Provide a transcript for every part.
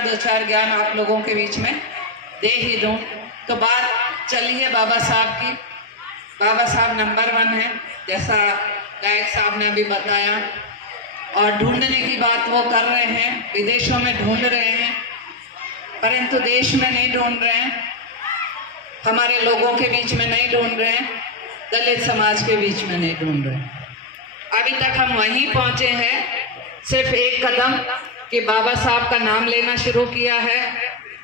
दो चार ज्ञान आप लोगों के बीच में दे ही दूं। तो बात चली है बाबा साहब की। बाबा साहब नंबर 1 है, जैसा गायक साहब ने अभी बताया, और ढूंढने की बात वो कर रहे हैं, विदेशों में ढूंढ रहे हैं, परंतु देश में नहीं ढूंढ रहे हैं, हमारे लोगों के बीच में नहीं ढूंढ रहे हैं, दलित समाज के बीच में नहीं ढूंढ रहे हैं। अभी तक हम वहीं पहुंचे हैं, सिर्फ एक कदम कि बाबा साहब का नाम लेना शुरू किया है,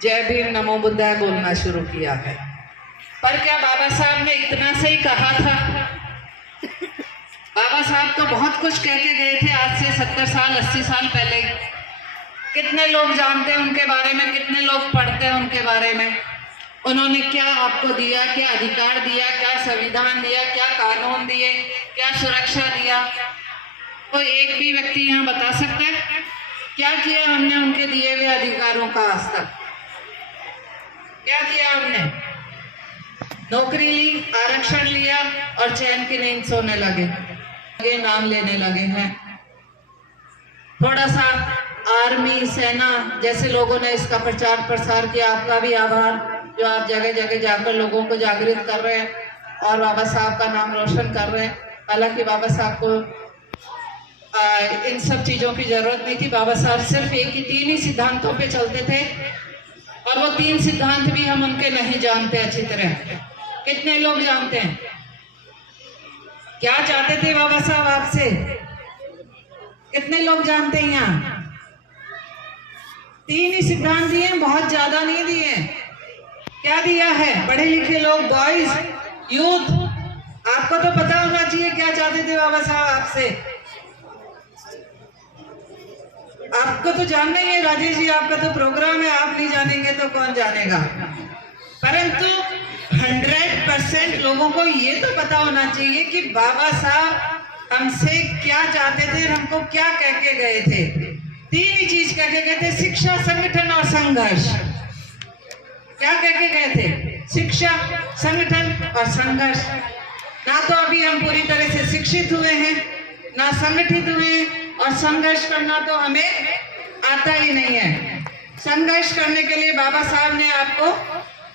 जय भीम नमो बुद्धाय बोलना शुरू किया है। पर क्या बाबा साहब ने इतना सही कहा था? बाबा साहब तो बहुत कुछ कह के गए थे आज से 70 साल 80 साल पहले। कितने लोग जानते हैं उनके बारे में, कितने लोग पढ़ते हैं उनके बारे में? उन्होंने क्या आपको दिया, क्या अधिकार दिया, क्या संविधान दिया, क्या कानून दिए, क्या सुरक्षा दिया? कोई एक भी व्यक्ति यहाँ बता सकता है क्या किया हमने उनके दिए हुए अधिकारों का आज तक? क्या किया हमने? नौकरी ली, आरक्षण लिया और चैन की नींद सोने लगे, नाम लेने लगे हैं। थोड़ा सा आर्मी, सेना जैसे लोगों ने इसका प्रचार प्रसार किया, आपका भी आभार, जो आप जगह जगह जाकर लोगों को जागृत कर रहे हैं और बाबा साहब का नाम रोशन कर रहे हैं। हालांकि बाबा साहब को इन सब चीजों की जरूरत नहीं थी। बाबा साहब सिर्फ एक ही 3 ही सिद्धांतों पे चलते थे, और वो 3 सिद्धांत भी हम उनके नहीं जानते अच्छी तरह। कितने लोग जानते हैं? क्या चाहते थे बाबा साहब आपसे? कितने लोग जानते हैं? यहाँ 3 ही सिद्धांत दिए, बहुत ज्यादा नहीं दिए। क्या दिया है? पढ़े लिखे लोग, बॉयज, यूथ, आपको तो पता होना चाहिए क्या चाहते थे बाबा साहब आपसे। आपको तो जानना ही है राजेश जी, आपका तो प्रोग्राम है, आप नहीं जानेंगे तो कौन जानेगा। परंतु 100% लोगों को ये तो पता होना चाहिए कि बाबा साहब हमसे क्या चाहते थे, हमको क्या कह के गए थे। 3 ही चीज कह के गए थे, शिक्षा, संगठन और संघर्ष। क्या कह के गए थे? शिक्षा, संगठन और संघर्ष। ना तो अभी हम पूरी तरह से शिक्षित हुए हैं, ना संगठित हुए हैं, और संघर्ष करना तो हमें आता ही नहीं है। संघर्ष करने के लिए बाबा साहब ने आपको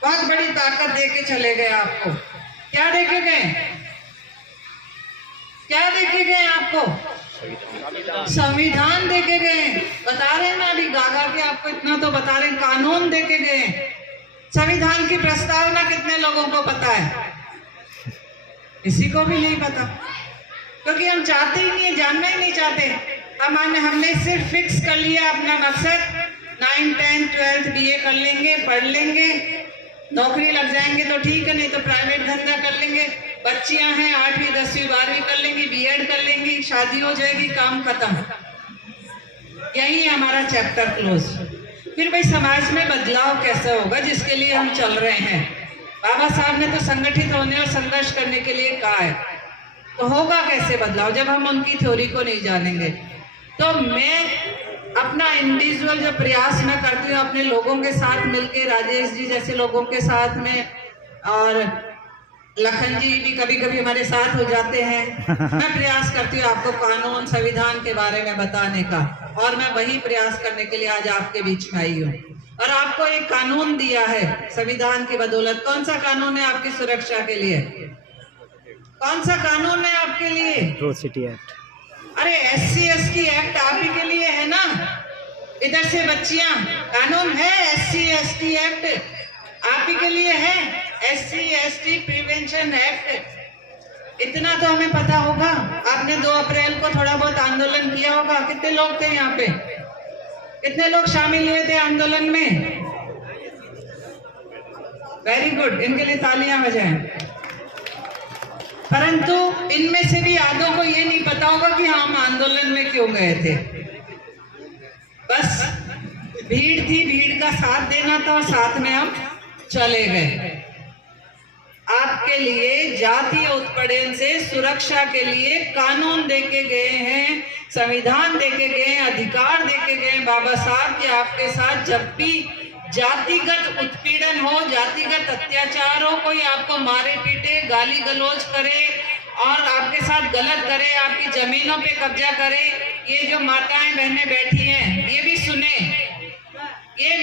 बहुत बड़ी ताकत दे के चले गए। आपको क्या दे के गए? क्या दे के गए आपको? संविधान दे के गए। बता रहे हैं ना अभी गागा के, आपको इतना तो बता रहे हैं, कानून दे के गए। संविधान की प्रस्तावना कितने लोगों को पता है? किसी को भी नहीं पता, क्योंकि हम चाहते ही नहीं, जानना ही नहीं चाहते। हमने सिर्फ फिक्स कर लिया अपना मकसद, 9, 10, 12 BA कर लेंगे, पढ़ लेंगे, नौकरी लग जाएंगे तो ठीक है, नहीं तो प्राइवेट धंधा कर लेंगे। बच्चियां हैं 8वीं 10वीं 12वीं कर लेंगी, BEd कर लेंगी, शादी हो जाएगी, काम खत्म। यही हमारा चैप्टर क्लोज। फिर भाई समाज में बदलाव कैसे होगा जिसके लिए हम चल रहे हैं? बाबा साहब ने तो संगठित होने और संघर्ष करने के लिए कहा है, तो होगा कैसे बदलाव जब हम उनकी थ्योरी को नहीं जानेंगे? तो मैं अपना इंडिविजुअल जो प्रयास मैं करती हूँ अपने लोगों के साथ मिलके, राजेश जी जैसे लोगों के साथ में, और लखन जी भी कभी कभी हमारे साथ हो जाते हैं, मैं प्रयास करती हूँ आपको कानून, संविधान के बारे में बताने का, और मैं वही प्रयास करने के लिए आज आपके बीच में आई हूँ। और आपको एक कानून दिया है संविधान की बदौलत। कौन सा कानून है आपकी सुरक्षा के लिए? कौन सा कानून है आपके लिए? Atrocity act. अरे SC ST एक्ट आप ही के लिए है ना। इधर से बच्चियां, कानून है SC ST एक्ट आप ही के लिए है, SC ST प्रिवेंशन एक्ट। इतना तो हमें पता होगा। आपने 2 अप्रैल को थोड़ा बहुत आंदोलन किया होगा। कितने लोग थे यहाँ पे? कितने लोग शामिल हुए थे आंदोलन में? वेरी गुड, इनके लिए तालियां बजाएं। परंतु इनमें से भी आधों को ये नहीं पता होगा कि हम आंदोलन में क्यों गए थे। बस भीड़ थी, भीड़ का साथ देना था और साथ में हम चले गए। आपके लिए जातीय उत्पीड़न से सुरक्षा के लिए कानून देके गए हैं, संविधान देके गए, अधिकार देके गए बाबा साहब कि आपके साथ जब भी जातिगत उत्पीड़न हो, जातिगत अत्याचार हो, कोई आपको मारे पीटे, गाली गलौज करे और आपके साथ गलत करे, आपकी जमीनों पे कब्जा करे, ये जो माताएं बहनें बैठी हैं ये भी सुने, ये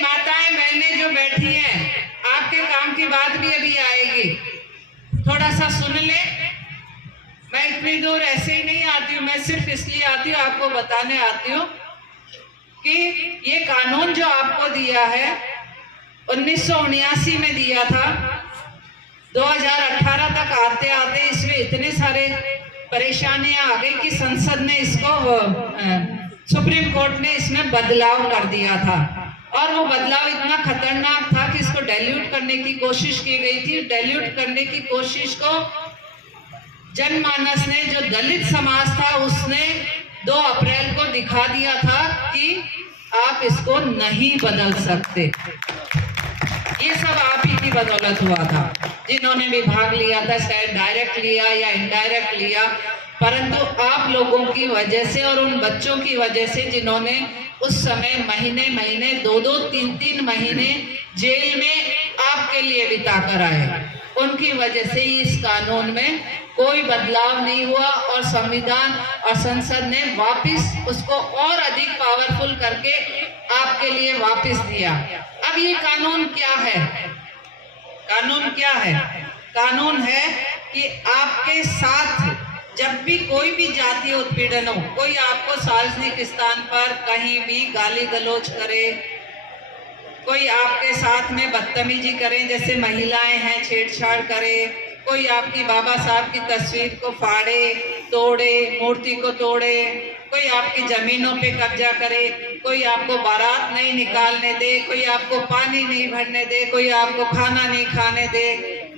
के काम की बात भी अभी आएगी, थोड़ा सा सुन ले। मैं इतनी दूर ऐसे ही नहीं आती हूँ, मैं सिर्फ इसलिए आती हूँ, आपको बताने आती हूँ कि ये कानून जो आपको दिया है 1979 में दिया था, 2018 तक आते आते इसमें इतने सारे परेशानियां आ गई कि संसद ने इसको सुप्रीम कोर्ट ने इसमें बदलाव कर दिया था। और वो बदलाव इतना खतरनाक था कि इसको डाइल्यूट करने की कोशिश की गई थी। डाइल्यूट करने की कोशिश को जनमानस ने, जो दलित समाज था, उसने 2 अप्रैल को दिखा दिया था कि आप इसको नहीं बदल सकते। ये सब आप ही की बदौलत हुआ था, जिन्होंने भी भाग लिया था, चाहे डायरेक्ट लिया या इनडायरेक्ट लिया, परंतु आप लोगों की वजह से और उन बच्चों की वजह से जिन्होंने उस समय महीने महीने 2-2, 3-3 महीने जेल में आपके लिए बिता कर आए, उनकी वजह से इस कानून में कोई बदलाव नहीं हुआ और संविधान और संसद ने वापस उसको और अधिक पावरफुल करके आपके लिए वापस दिया। अब ये कानून क्या है? कानून क्या है? कानून है कि आपके साथ जब भी कोई भी जातीय उत्पीड़न हो, कोई आपको सार्वजनिक स्थान पर कहीं भी गाली गलौज करे, कोई आपके साथ में बदतमीजी करे, जैसे महिलाएं हैं छेड़छाड़ करे, कोई आपकी बाबा साहब की तस्वीर को फाड़े तोड़े, मूर्ति को तोड़े, कोई आपकी जमीनों पे कब्जा करे, कोई आपको बारात नहीं निकालने दे, कोई आपको पानी नहीं भरने दे, कोई आपको खाना नहीं खाने दे,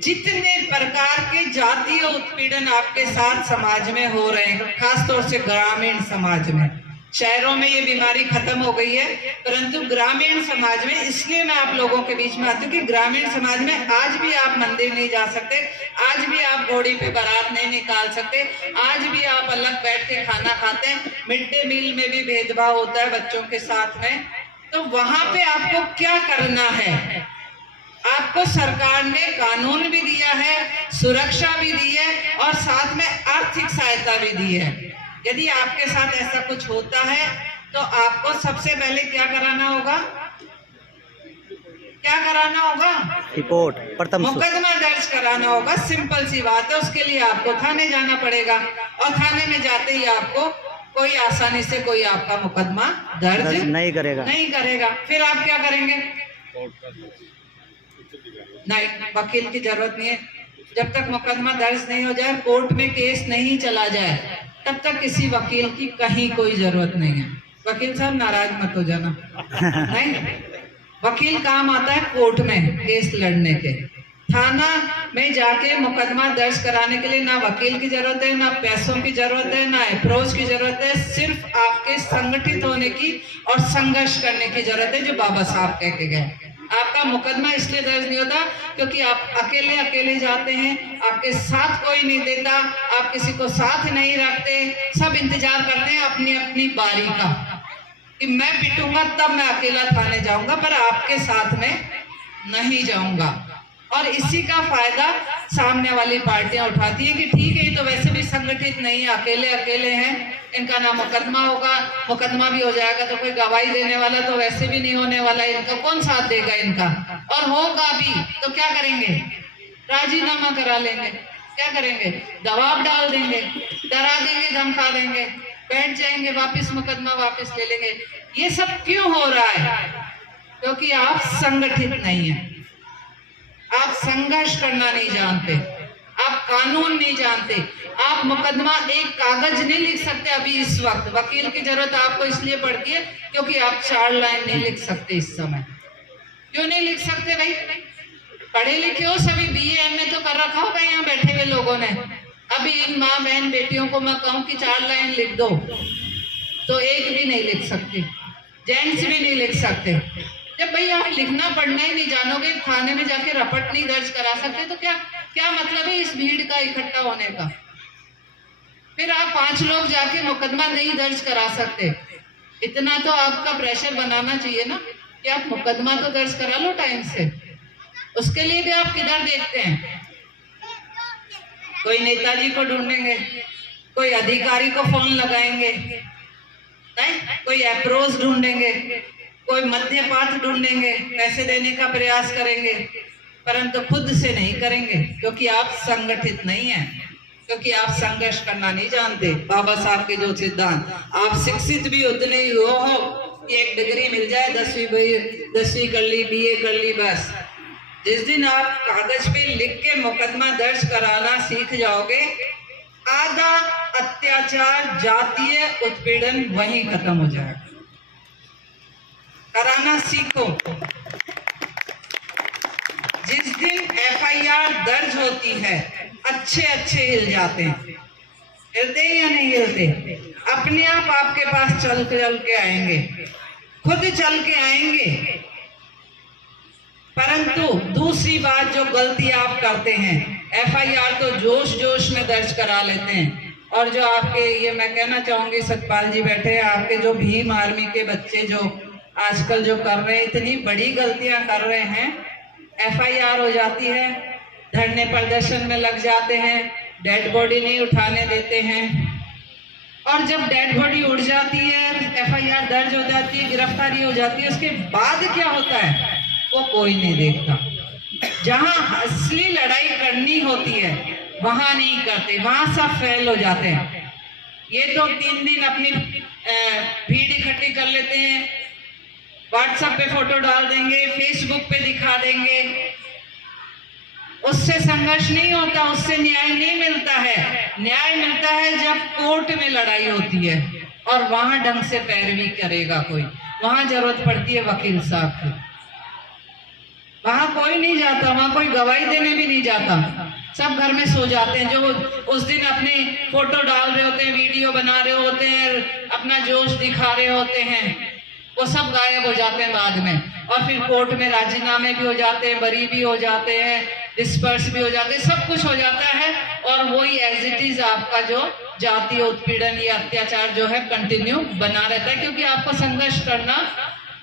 जितने प्रकार के जातीय उत्पीड़न आपके साथ समाज में हो रहे हैं, खासतौर से ग्रामीण समाज में। शहरों में ये बीमारी खत्म हो गई है, परंतु ग्रामीण समाज में, इसलिए मैं आप लोगों के बीच में आती हूँ कि ग्रामीण समाज में आज भी आप मंदिर नहीं जा सकते, आज भी आप घोड़ी पे बारात नहीं निकाल सकते, आज भी आप अलग बैठ के खाना खाते हैं, मिड डे मील में भी भेदभाव होता है बच्चों के साथ में। तो वहां पे आपको क्या करना है? आपको सरकार ने कानून भी दिया है, सुरक्षा भी दी है और साथ में आर्थिक सहायता भी दी है। यदि आपके साथ ऐसा कुछ होता है तो आपको सबसे पहले क्या कराना होगा? क्या कराना होगा? रिपोर्ट, प्रथम मुकदमा दर्ज कराना होगा। सिंपल सी बात है, उसके लिए आपको थाने जाना पड़ेगा और थाने में जाते ही आपको कोई आसानी से कोई आपका मुकदमा दर्ज नहीं करेगा। फिर आप क्या करेंगे? नहीं, वकील की जरूरत नहीं है। जब तक मुकदमा दर्ज नहीं हो जाए, कोर्ट में केस नहीं चला जाए, तब तक किसी वकील की कहीं कोई जरूरत नहीं है। वकील साहब नाराज मत हो जाना। नहीं, वकील काम आता है कोर्ट में केस लड़ने के। थाना में जाके मुकदमा दर्ज कराने के लिए ना वकील की जरूरत है, ना पैसों की जरूरत है, ना अप्रोच की जरूरत है, सिर्फ आपके संगठित होने की और संघर्ष करने की जरूरत है, जो बाबा साहब कह के गए। आपका मुकदमा इसलिए दर्ज नहीं होता क्योंकि आप अकेले जाते हैं, आपके साथ कोई नहीं देता, आप किसी को साथ नहीं रखते, सब इंतजार करते हैं अपनी अपनी बारी का कि मैं पिटूंगा तब मैं अकेला थाने जाऊंगा, पर आपके साथ में नहीं जाऊंगा। और इसी का फायदा सामने वाली पार्टियां उठाती है कि ठीक है, ये तो वैसे भी संगठित नहीं है, अकेले हैं, इनका ना मुकदमा होगा, मुकदमा भी हो जाएगा तो कोई गवाही देने वाला तो वैसे भी नहीं होने वाला, इनका कौन साथ देगा इनका, और होगा भी तो क्या करेंगे? राजीनामा करा लेंगे। क्या करेंगे? दबाव डाल देंगे, डरा देंगे, धमका देंगे, बैठ जाएंगे, वापस मुकदमा वापस ले लेंगे। ये सब क्यों हो रहा है? क्योंकि आप संगठित नहीं है, आप संघर्ष करना नहीं जानते, आप कानून नहीं जानते, आप मुकदमा एक कागज नहीं लिख सकते। अभी इस वक्त वकील की जरूरत आपको इसलिए पड़ती है क्योंकि आप 4 लाइन नहीं लिख सकते इस समय। क्यों नहीं लिख सकते भाई? पढ़े लिखे हो सभी, BA MA तो कर रखा होगा यहाँ बैठे हुए लोगों ने। अभी इन माँ बहन बेटियों को मैं कहूँ कि 4 लाइन लिख दो तो एक भी नहीं लिख सकती, जेंट्स भी नहीं लिख सकते। जब भाई आप लिखना पढ़ना ही नहीं जानोगे, थाने में जाके रपट नहीं दर्ज करा सकते, तो क्या मतलब है इस भीड़ का इकट्ठा होने का? फिर आप 5 लोग जाके मुकदमा नहीं दर्ज करा सकते। इतना तो आपका प्रेशर बनाना चाहिए ना कि आप मुकदमा तो दर्ज करा लो टाइम से। उसके लिए भी आप किधर देखते हैं? कोई नेताजी को ढूंढेंगे, कोई अधिकारी को फोन लगाएंगे, नहीं, कोई अप्रोच ढूंढेंगे, कोई मध्यपात ढूंढेंगे, पैसे देने का प्रयास करेंगे, परंतु खुद से नहीं करेंगे, क्योंकि आप संगठित नहीं हैं, क्योंकि आप संघर्ष करना नहीं जानते। बाबा साहब के जो सिद्धांत, आप शिक्षित भी उतने ही हो, एक डिग्री मिल जाए, 10वीं कर ली, BA कर ली, बस। जिस दिन आप कागज पे लिख के मुकदमा दर्ज कराना सीख जाओगे, आधा अत्याचार, जातीय उत्पीड़न वहीं खत्म हो जाएगा। कराना सीखो। जिस दिन FIR दर्ज होती है, अच्छे अच्छे हिल जाते हैं। हिलते हैं या नहीं हिलते? अपने आप आपके पास चल के आएंगे, खुद चल के आएंगे। परंतु दूसरी बात, जो गलती आप करते हैं, FIR तो जोश जोश में दर्ज करा लेते हैं। और जो आपके, ये मैं कहना चाहूंगी, सतपाल जी बैठे हैं, आपके जो भीम आर्मी के बच्चे जो आजकल जो कर रहे हैं, इतनी बड़ी गलतियां कर रहे हैं, FIR हो जाती है, धरने प्रदर्शन में लग जाते हैं, डेड बॉडी नहीं उठाने देते हैं, और जब डेड बॉडी उड़ जाती है, FIR दर्ज हो जाती है, गिरफ्तारी हो जाती है, उसके बाद क्या होता है वो कोई नहीं देखता। जहां असली लड़ाई करनी होती है वहां नहीं करते, वहां सब फेल हो जाते हैं। ये तो 3 दिन अपनी भीड़ इकट्ठी कर लेते हैं, WhatsApp पे फोटो डाल देंगे, Facebook पे दिखा देंगे, उससे संघर्ष नहीं होता, उससे न्याय नहीं मिलता है। न्याय मिलता है जब कोर्ट में लड़ाई होती है, और वहां ढंग से पैरवी करेगा कोई, वहां जरूरत पड़ती है वकील साहब की। वहां कोई नहीं जाता, वहां कोई गवाही देने भी नहीं जाता, सब घर में सो जाते हैं। जो उस दिन अपने फोटो डाल रहे होते हैं, वीडियो बना रहे होते हैं, अपना जोश दिखा रहे होते हैं, वो सब गायब हो जाते हैं बाद में। और फिर कोर्ट में राजीनामे भी हो जाते हैं, बरी भी हो जाते हैं, डिस्पर्स भी हो जाते हैं, सब कुछ हो जाता है। और वही एज इट इज आपका जो जातीय उत्पीड़न या अत्याचार जो है कंटिन्यू बना रहता है, क्योंकि आपको संघर्ष करना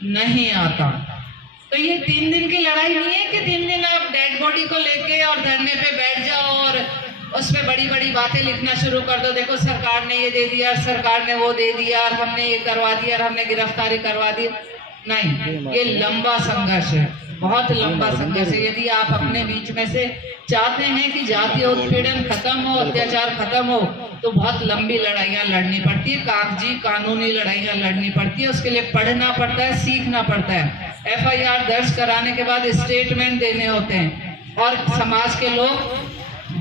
नहीं आता। तो ये 3 दिन की लड़ाई नहीं है कि 3 दिन आप डेड बॉडी को लेके और धरने पे बैठ जाओ और उसमें बड़ी बड़ी बातें लिखना शुरू कर दो, देखो सरकार ने ये दे दिया, सरकार ने वो दे दिया, और हमने ये करवा दिया, और हमने गिरफ्तारी करवा दी। नहीं, ये लंबा संघर्ष है, बहुत लंबा संघर्ष है। यदि आप अपने बीच में से चाहते हैं कि जातीय उत्पीड़न खत्म हो, अत्याचार खत्म हो, तो बहुत लंबी लड़ाइयाँ लड़नी पड़ती है, कागजी कानूनी लड़ाइयाँ लड़नी पड़ती है। उसके लिए पढ़ना पड़ता है, सीखना पड़ता है। FIR दर्ज कराने के बाद स्टेटमेंट देने होते हैं, और समाज के लोग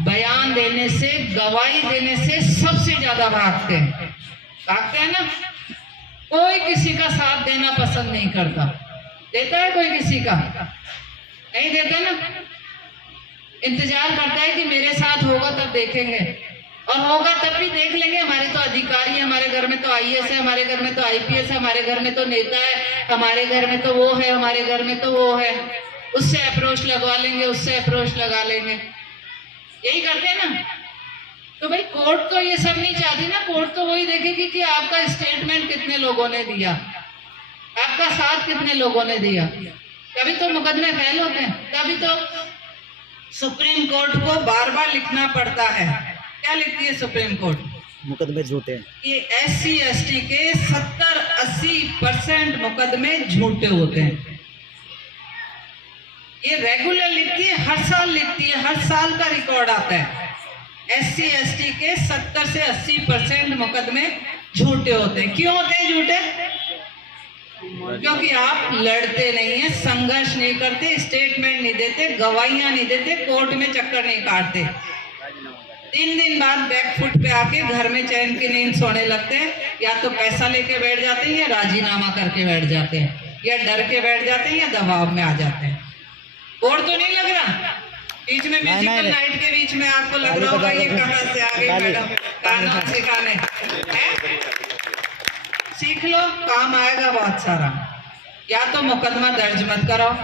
बयान देने से, गवाही देने से सबसे ज्यादा भागते हैं ना। कोई किसी का साथ देना पसंद नहीं करता, देता है कोई किसी का? नहीं देता ना। इंतजार करता है कि मेरे साथ होगा तब देखेंगे, और होगा तब भी देख लेंगे। हमारे तो अधिकारी है, हमारे घर में तो IAS है, हमारे घर में तो IPS है, हमारे घर में तो नेता है, हमारे घर में तो वो है, हमारे घर में तो वो है, उससे अप्रोच लगवा लेंगे, उससे अप्रोच लगा लेंगे, यही करते हैं ना। तो भाई कोर्ट तो ये सब नहीं चाहती ना, कोर्ट तो वही देखेगी कि आपका स्टेटमेंट कितने लोगों ने दिया, आपका साथ कितने लोगों ने दिया। तभी तो मुकदमे फेल होते हैं, तभी तो सुप्रीम कोर्ट को बार बार लिखना पड़ता है। क्या लिखती है सुप्रीम कोर्ट? मुकदमे झूठे हैं। ये SC ST के 70-80% मुकदमे झूठे होते हैं। ये रेगुलर लिखती है, हर साल लिखती है, हर साल का रिकॉर्ड आता है। SC ST के 70 से 80% मुकदमे झूठे होते हैं। क्यों होते हैं झूठे? क्योंकि आप लड़ते नहीं हैं, संघर्ष नहीं करते, स्टेटमेंट नहीं देते, गवाहियां नहीं देते, कोर्ट में चक्कर नहीं काटते। 3 दिन बाद बैकफुट पे आके घर में चैन की नींद सोने लगते हैं, या तो पैसा लेके बैठ जाते हैं, या राजीनामा करके बैठ जाते हैं, या डर के बैठ जाते हैं, या दबाव में आ जाते हैं। और तो नहीं लग रहा? बीच में म्यूजिकल नाइट के बीच में आपको लग रहा होगा ये कहां से आ गई मैडम कानून सिखाने। सीख लो, काम आएगा बहुत सारा। या तो मुकदमा दर्ज मत कराओ,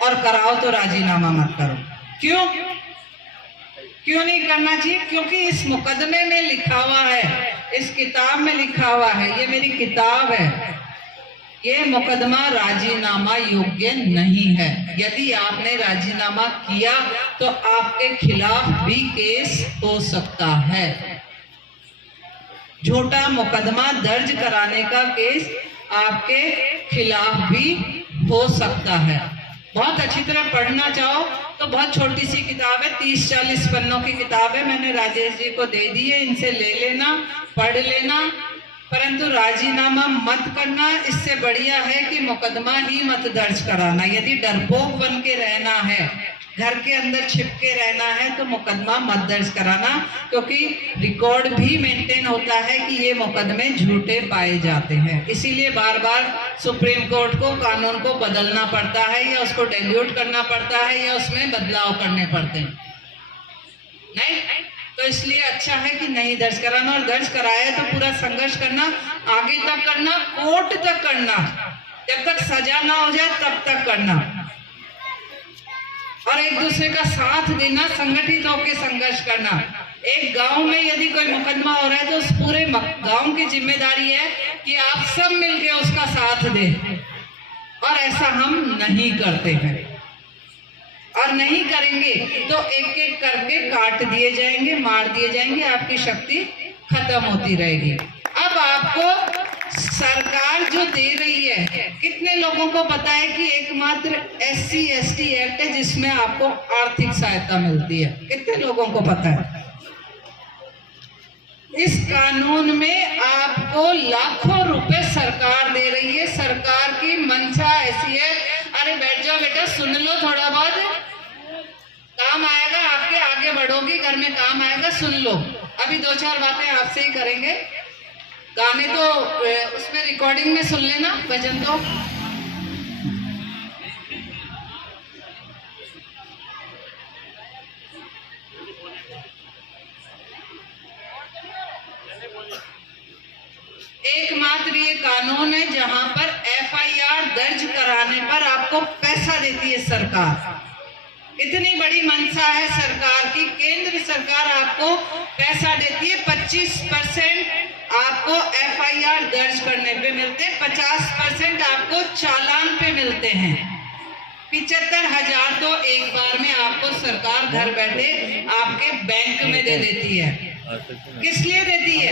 और कराओ तो राजीनामा मत करो। क्यों नहीं करना चाहिए? क्योंकि इस मुकदमे में लिखा हुआ है, इस किताब में लिखा हुआ है, ये मेरी किताब है, ये मुकदमा राजीनामा योग्य नहीं है। यदि आपने राजीनामा किया तो आपके खिलाफ भी केस हो सकता है। झूठा मुकदमा दर्ज कराने का केस आपके खिलाफ भी हो सकता है। बहुत अच्छी तरह पढ़ना चाहो तो बहुत छोटी सी किताब है, 30-40 पन्नों की किताब है, मैंने राजेश जी को दे दी है, इनसे ले लेना, पढ़ लेना, परंतु राजीनामा मत करना। इससे बढ़िया है कि मुकदमा ही मत दर्ज कराना। यदि डरपोक बन के रहना है, घर के अंदर छिपके रहना है, तो मुकदमा मत दर्ज कराना, क्योंकि रिकॉर्ड भी मेंटेन होता है कि ये मुकदमे झूठे पाए जाते हैं। इसीलिए बार बार सुप्रीम कोर्ट को कानून को बदलना पड़ता है, या उसको डाइल्यूट करना पड़ता है, या उसमें बदलाव करने पड़ते हैं। नहीं तो इसलिए अच्छा है कि नहीं दर्ज कराना, और दर्ज कराया तो पूरा संघर्ष करना, आगे तक करना, कोर्ट तक करना, जब तक सजा ना हो जाए तब तक करना, और एक दूसरे का साथ देना, संगठित होकर संघर्ष करना। एक गांव में यदि कोई मुकदमा हो रहा है तो उस पूरे गांव की जिम्मेदारी है कि आप सब मिलकर उसका साथ दें, और ऐसा हम नहीं करते हैं, और नहीं करेंगे तो एक एक करके काट दिए जाएंगे, मार दिए जाएंगे, आपकी शक्ति खत्म होती रहेगी। अब आपको सरकार जो दे रही है, कितने लोगों को पता है कि एकमात्र SC/ST एक्ट है जिसमें आपको आर्थिक सहायता मिलती है? कितने लोगों को पता है? इस कानून में आपको लाखों रुपए सरकार दे रही है। सरकार की मंशा ऐसी है, अरे बैठ जाओ बेटा, सुन लो, थोड़ा बहुत काम आएगा, आपके आगे बढ़ोगी, घर में काम आएगा, सुन लो। अभी 2-4 बातें आपसे ही करेंगे। गाने तो उसमें रिकॉर्डिंग में सुन लेना, भजन तो एकमात्र ये कानून है जहां पर FIR दर्ज कराने पर आपको पैसा देती है सरकार। इतनी बड़ी मंशा है सरकार की, केंद्र सरकार आपको पैसा देती है। 25% आपको FIR दर्ज करने पे मिलते हैं, 50% आपको चालान पे मिलते हैं। 75,000 तो एक बार में आपको सरकार घर बैठे आपके बैंक में दे देती है। किस लिए देती है?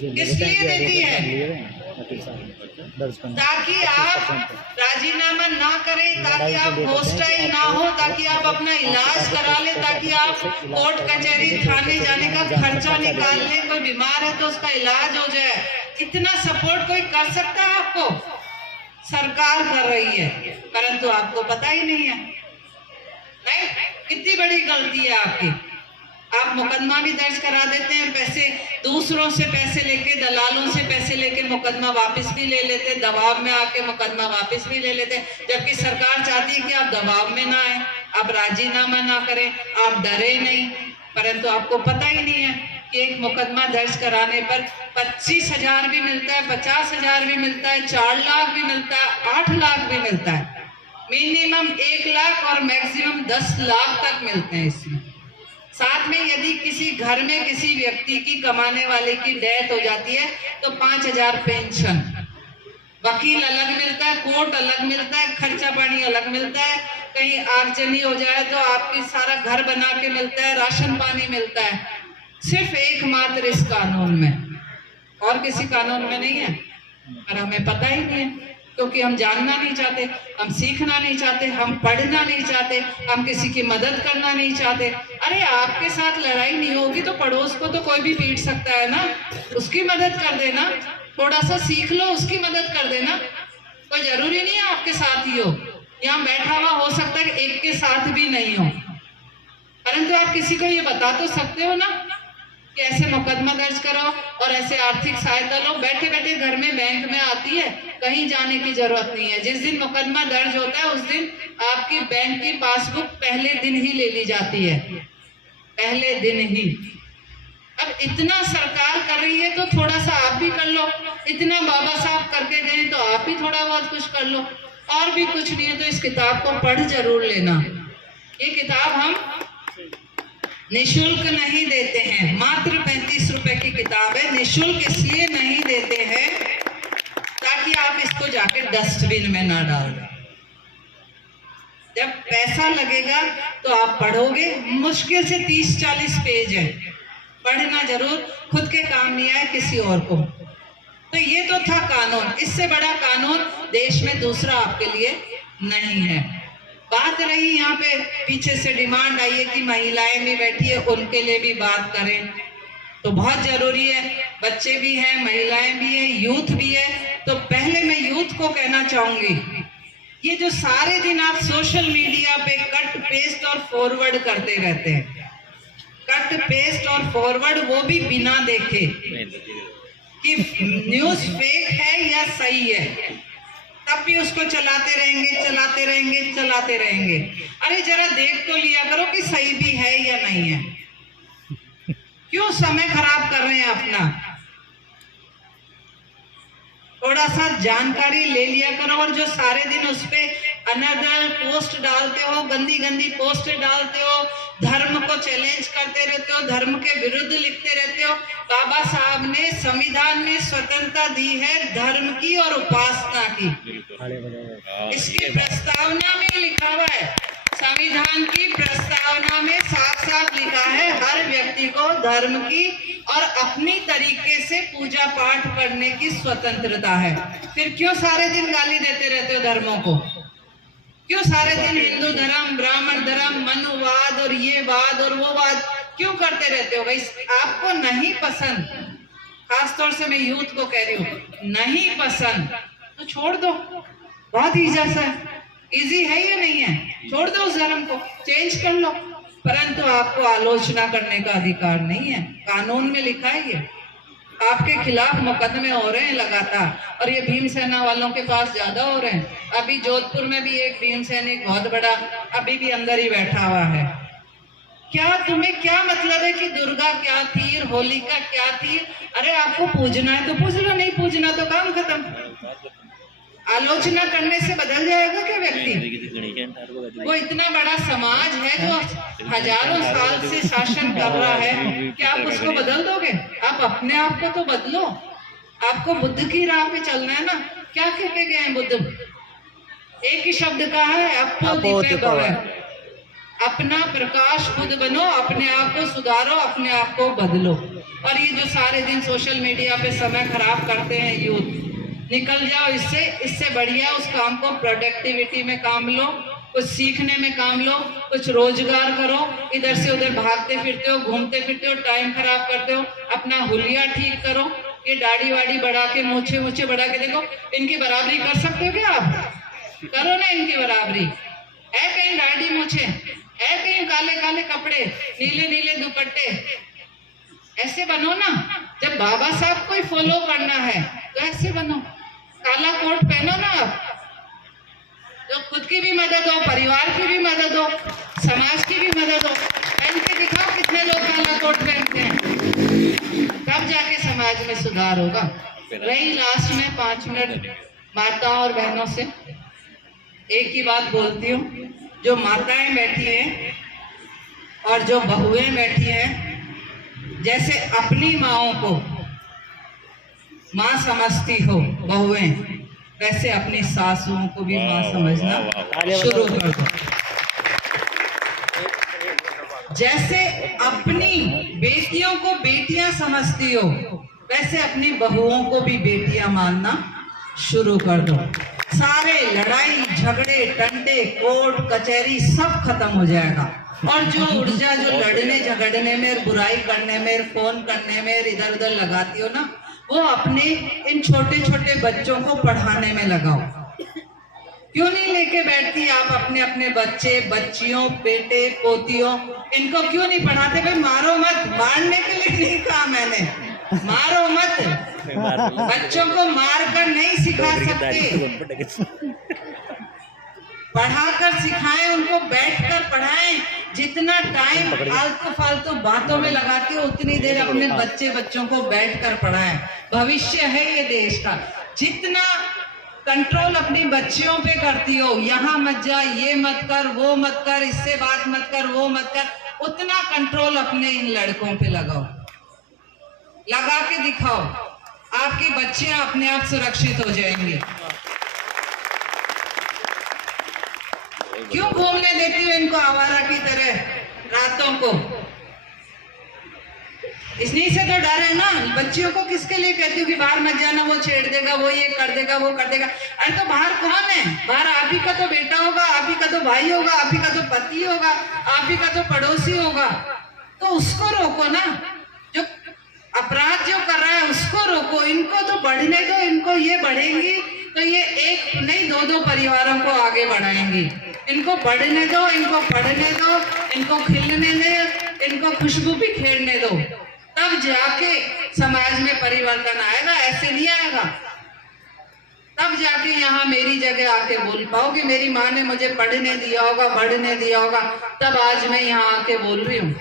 इसलिए देती है ताकि आप राजीनामा ना करें, ताकि आप होस्टाइल ना हो, ताकि आप अपना इलाज करा ले, ताकि आप कोर्ट कचहरी थाने जाने का खर्चा निकाल लें। कोई बीमार है तो उसका इलाज हो जाए। इतना सपोर्ट कोई कर सकता है आपको? सरकार कर रही है, परंतु आपको पता ही नहीं है। नहीं, कितनी बड़ी गलती है आपकी। आप मुकदमा भी दर्ज करा देते हैं, पैसे दूसरों से पैसे लेके, दलालों से पैसे लेके मुकदमा वापस भी ले लेते, दबाव में आके मुकदमा वापस भी ले लेते, जबकि सरकार चाहती है कि आप दबाव में ना आए, आप राजीनामा ना करें, आप डरे नहीं। परंतु आपको पता ही नहीं है कि एक मुकदमा दर्ज कराने पर 25,000 भी मिलता है, 50,000 भी मिलता है, 4 लाख भी मिलता है, 8 लाख भी मिलता है। मिनिमम 1 लाख और मैक्सिमम 10 लाख तक मिलते हैं इसमें। साथ में यदि किसी घर में किसी व्यक्ति की, कमाने वाले की डेथ हो जाती है तो 5,000 पेंशन, वकील अलग मिलता है, कोर्ट अलग मिलता है, खर्चा पानी अलग मिलता है, कहीं आगजनी हो जाए तो आपकी सारा घर बना के मिलता है, राशन पानी मिलता है। सिर्फ एकमात्र इस कानून में, और किसी कानून में नहीं है। और हमें पता ही नहीं है, क्योंकि हम जानना नहीं चाहते, हम सीखना नहीं चाहते, हम पढ़ना नहीं चाहते, हम किसी की मदद करना नहीं चाहते। अरे आपके साथ लड़ाई नहीं होगी तो पड़ोस को तो कोई भी पीट सकता है ना, उसकी मदद कर देना, थोड़ा सा सीख लो, उसकी मदद कर देना। कोई जरूरी नहीं है आपके साथ ही हो, यहाँ बैठा हुआ हो सकता है कि एक के साथ भी नहीं हो, परंतु आप किसी को ये बता तो सकते हो ना कि ऐसे मुकदमा दर्ज करो और ऐसे आर्थिक सहायता लो। बैठे बैठे घर में बैंक में आती है, कहीं जाने की जरूरत नहीं है। जिस दिन मुकदमा दर्ज होता है उस दिन आपकी बैंक की पासबुक पहले दिन ही ले ली जाती है, पहले दिन ही। अब इतना सरकार कर रही है तो थोड़ा सा आप भी कर लो। इतना बाबा साहब करके गए तो आप भी थोड़ा बहुत कुछ कर लो। और भी कुछ नहीं है तो इस किताब को पढ़ जरूर लेना। ये किताब हम निशुल्क नहीं देते हैं, मात्र 35 रुपए की किताब है। निशुल्क इसलिए नहीं देते हैं ताकि आप इसको जाके डस्टबिन में ना डाल दें। जब पैसा लगेगा तो आप पढ़ोगे। मुश्किल से 30-40 पेज है, पढ़ना जरूर। खुद के काम नहीं आए किसी और को, तो ये तो था कानून, इससे बड़ा कानून देश में दूसरा आपके लिए नहीं है। बात रही यहाँ पे पीछे से डिमांड आई है कि महिलाएं भी बैठी है, उनके लिए भी बात करें, तो बहुत जरूरी है। बच्चे भी हैं, महिलाएं भी हैं, यूथ भी है। तो पहले मैं यूथ को कहना चाहूंगी, ये जो सारे दिन आप सोशल मीडिया पे कट पेस्ट और फॉरवर्ड करते रहते हैं, कट पेस्ट और फॉरवर्ड, वो भी बिना देखे कि न्यूज फेक है या सही है, तब भी उसको चलाते रहेंगे चलाते रहेंगे चलाते रहेंगे। अरे जरा देख तो लिया करो कि सही भी है या नहीं है, क्यों समय खराब कर रहे हैं अपना? थोड़ा सा जानकारी ले लिया करो। और जो सारे दिन उस पे अनदर पोस्ट डालते हो, गंदी गंदी पोस्ट डालते हो, धर्म को चैलेंज करते रहते हो, धर्म के विरुद्ध लिखते रहते हो। बाबा साहब ने संविधान में स्वतंत्रता दी है धर्म की और उपासना की, इसकी प्रस्तावना में लिखा हुआ है, संविधान की प्रस्तावना में साफ साफ लिखा है हर व्यक्ति को धर्म की और अपनी तरीके से पूजा पाठ करने की स्वतंत्रता है। फिर क्यों सारे दिन गाली देते रहते हो धर्मों को? क्यों सारे दिन हिंदू धर्म, ब्राह्मण धर्म, मनुवाद और ये वाद और वो वाद क्यों करते रहते हो? भाई आपको नहीं पसंद, खासतौर से मैं यूथ को कह रही हूँ, नहीं पसंद तो छोड़ दो, बहुत इजी है या नहीं है? छोड़ दो उस धर्म को, चेंज कर लो, परंतु आपको आलोचना करने का अधिकार नहीं है। कानून में लिखा है, ये आपके खिलाफ मुकदमे हो रहे हैं लगातार, और ये भीमसेना वालों के पास ज्यादा हो रहे हैं। अभी जोधपुर में भी एक भीमसैनिक बहुत बड़ा अभी भी अंदर ही बैठा हुआ है। क्या तुम्हें क्या मतलब है कि दुर्गा क्या थी, होलिका क्या थी? अरे आपको पूजना है तो पूज लो, नहीं पूजना तो काम खत्म। आलोचना करने से बदल जाएगा क्या व्यक्ति? वो इतना बड़ा समाज है जो हजारों साल से शासन कर रहा है, क्या आप उसको बदल दोगे? आप अपने आप को तो बदलो, आपको बुद्ध की राह पे चलना है ना। क्या कह के गए हैं बुद्ध? एक ही शब्द का है, अपो दीपे भवः। अपना प्रकाश खुद बनो, अपने आप को सुधारो, अपने आप को बदलो। और ये जो सारे दिन सोशल मीडिया पे समय खराब करते हैं यूथ, निकल जाओ इससे। इससे बढ़िया उस काम को प्रोडक्टिविटी में काम लो, कुछ सीखने में काम लो, कुछ रोजगार करो। इधर से उधर भागते फिरते हो, घूमते फिरते हो, टाइम खराब करते हो, अपना हुलिया ठीक करो। ये दाढ़ी वाड़ी बढ़ा के, मूछे मूछे बढ़ा के देखो, इनकी बराबरी कर सकते हो क्या आप? करो ना इनकी बराबरी। है कहीं दाढ़ी मूछे, है कहीं काले काले कपड़े, नीले नीले दुपट्टे, ऐसे बनो ना। जब बाबा साहब को ही फॉलो करना है तो ऐसे बनो, काला कोट पहनो ना आप, तो खुद की भी मदद हो, परिवार की भी मदद हो, समाज की भी मदद हो। पहन के दिखाओ कितने लोग काला कोट पहनते हैं, तब जाके समाज में सुधार होगा। रही लास्ट में 5 मिनट माताओं और बहनों से एक ही बात बोलती हूँ, जो माताएं बैठी हैं और जो बहुएं बैठी हैं, जैसे अपनी माओं को माँ समझती हो बहुएं, वैसे अपनी सासुओं को भी माँ समझना शुरू कर दो। जैसे अपनी बेटियों को बेटियां समझती हो, वैसे अपनी बहुओं को भी बेटियां मानना शुरू कर दो। सारे लड़ाई झगड़े टंटे कोर्ट कचहरी सब खत्म हो जाएगा। और जो ऊर्जा जो लड़ने झगड़ने में, बुराई करने में, फोन करने में इधर उधर लगाती हो ना, वो अपने इन छोटे छोटे बच्चों को पढ़ाने में लगाओ। क्यों नहीं लेके बैठती आप अपने अपने बच्चे बच्चियों बेटे पोतियों, इनको क्यों नहीं पढ़ाते? भाई मारो मत, मारने के लिए नहीं कहा मैंने, मारो मत। बच्चों को मारकर नहीं सिखा सकते, पढ़ाकर सिखाएं, उनको बैठकर पढ़ाएं। जितना टाइम फालतू फालतू बातों में लगाती हो, उतनी देर अपने बच्चों को बैठकर पढ़ाएं। भविष्य है ये देश का। जितना कंट्रोल अपनी बच्चियों पे करती हो, यहाँ मत जा, ये मत कर, वो मत कर, इससे बात मत कर, वो मत कर, उतना कंट्रोल अपने इन लड़कों पे लगाओ, लगा के दिखाओ। आपकी बच्चियां अपने आप सुरक्षित हो जाएंगी। क्यों घूमने देती हो इनको आवारा की तरह रातों को? इसलिए से तो डर है ना। बच्चियों को किसके लिए कहती हूँ कि बाहर मत जाना, वो छेड़ देगा, वो ये कर देगा, वो कर देगा। अरे तो बाहर कौन है? बाहर आप ही का तो बेटा होगा, आप ही का तो भाई होगा, आप ही का तो पति होगा, आप ही का तो पड़ोसी होगा। तो उसको रोको ना, जो अपराध जो कर रहा है उसको रोको। इनको तो बढ़ने दो, इनको ये बढ़ेंगी तो ये एक नहीं दो दो परिवारों को आगे बढ़ाएंगी। इनको बढ़ने दो, इनको पढ़ने दो, इनको खिलने दो, इनको खुशबू भी खेड़ने दो, तब जाके समाज में परिवर्तन आएगा। ऐसे नहीं आएगा। तब जाके यहाँ मेरी जगह आके बोल पाओगे। मेरी माँ ने मुझे पढ़ने दिया होगा, बढ़ने दिया होगा, तब आज मैं यहाँ आके बोल रही हूँ।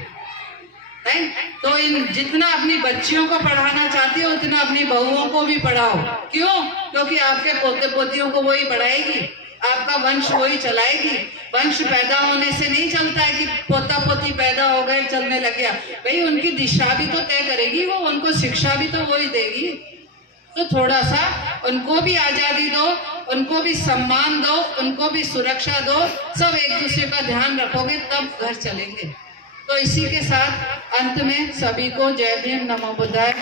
तो इन जितना अपनी बच्चियों को पढ़ाना चाहती हो उतना अपनी बहुओं को भी पढ़ाओ। क्यों? क्योंकि आपके पोते पोतियों को वही पढ़ाएगी, आपका वंश वही चलाएगी। वंश पैदा होने से नहीं चलता है कि पोता पोती पैदा हो गए चलने लग गया। भाई उनकी दिशा भी तो तय करेगी वो, उनको शिक्षा भी तो वही देगी। तो थोड़ा सा उनको भी आजादी दो, उनको भी सम्मान दो, उनको भी सुरक्षा दो। सब एक दूसरे का ध्यान रखोगे तब घर चलेंगे। तो इसी के साथ अंत में सभी को जय भीम, नमो बुद्धाय।